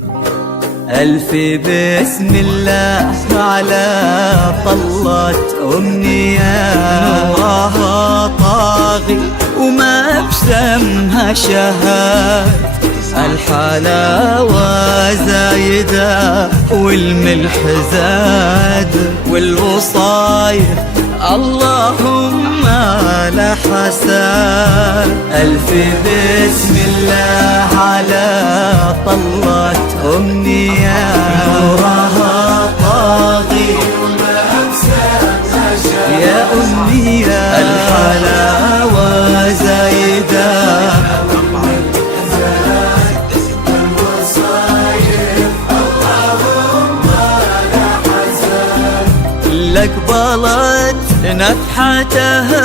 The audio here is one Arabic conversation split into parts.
ألف بسم الله على طلة أمنيات، نورها طاغي وما بسمها شهاد، الحلاوة زايدة والملح زاد، والوصايا اللهم لا حساد. ألف بسم الله على طلة أمنيات، نورها طاغي يا أمنية، الحلاوة زايدة لك بلد نفحتها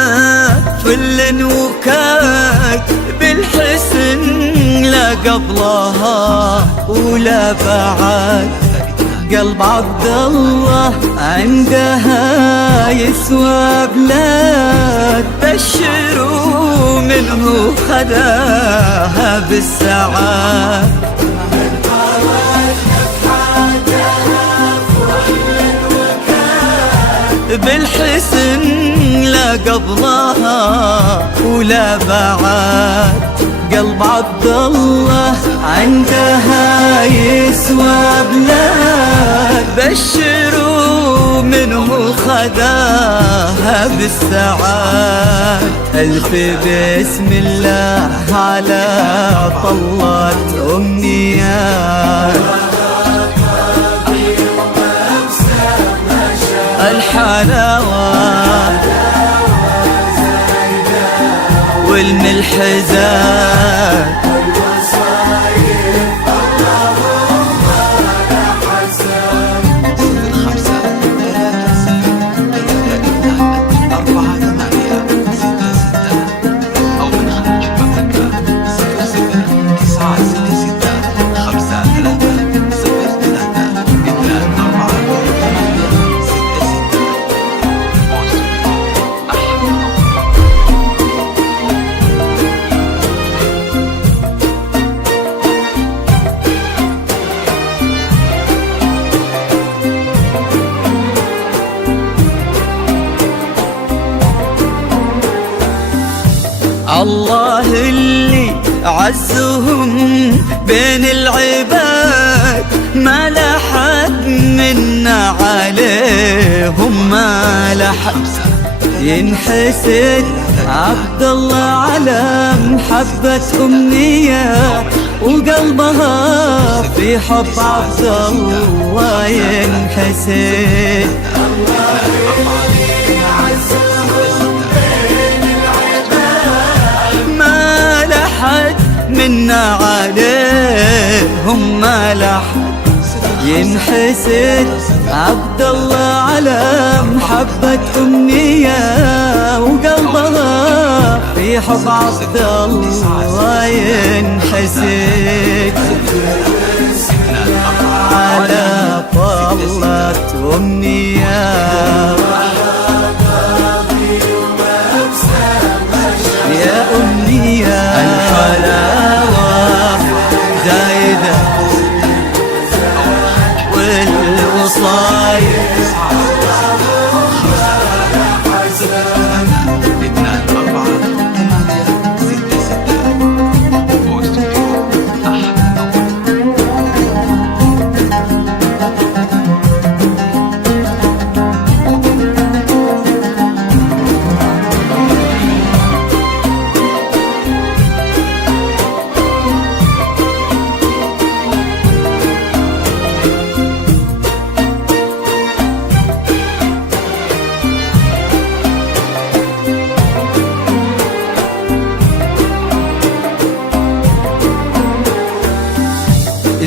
فل وكاك، بالحسن لا قبلها ولا بعد، قلب عبد الله عندها يسوى بلاد، بشروا منه خداها بالسعاد. بالحسن لا قبلها ولا بعد، قلب عبد الله عندها يسوى بلاد، بشروا منه خداها بالسعاد. ألف بسم الله على طلة أمنيات، الحلاوة والملح زاد، الله اللي عزهم بين العباد، ما لحد منا عليهم ما لحد، ينحسد عبد الله على محبة أمنية، وقلبها في حب عبد الله ينحسد. منا عليهم ما لحد، ينحسد عبد الله على محبة أمنية، وقلبها في حب عبد الله ينحسد. على طلة أمنية يا أمنية، الحلاوة زايدة والوصايا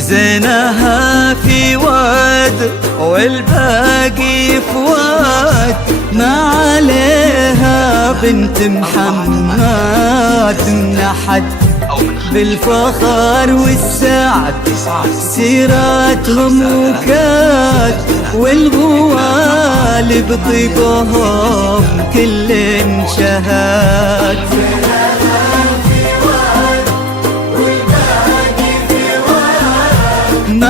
زينها في واد والباقي في واد، ما عليها بنت محمد من أحد، بالفخر والسعد سيراتهم وكاد، والغوال بطيبهم كل شهاد. ما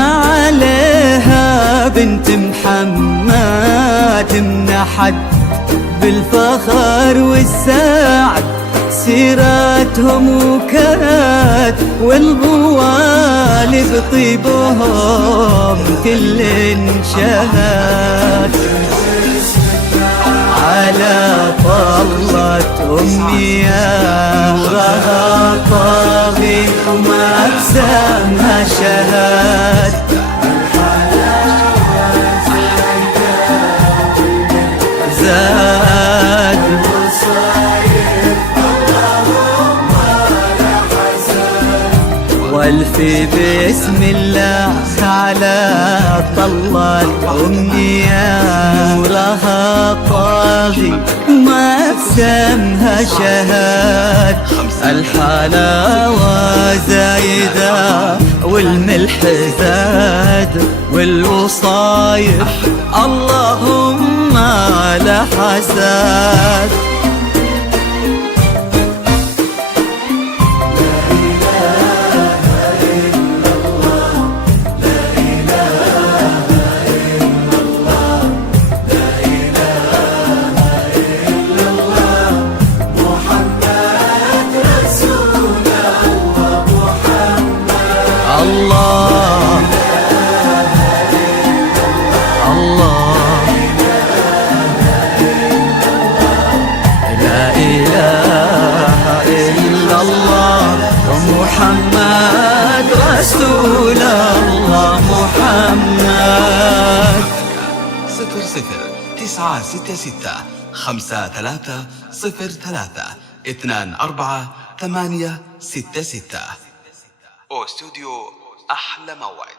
تمنحت بالفخر والسعد، سيراتهم وكانت والغوالي بطيبهم كل انشهد. على طلت أمي نورها طاغي وما أبسامها شهد. زاد والفي بسم الله على طلت أمي نورها طاغي ما أبسامها شهد. الحلاوة زايدة والملح زاد والوصايف اللهم لا حسد. الله الله لا إله إلا الله محمد رسول الله محمد. 00-966-53-03-24-866 واستوديو أحلى موعد.